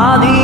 ஆதி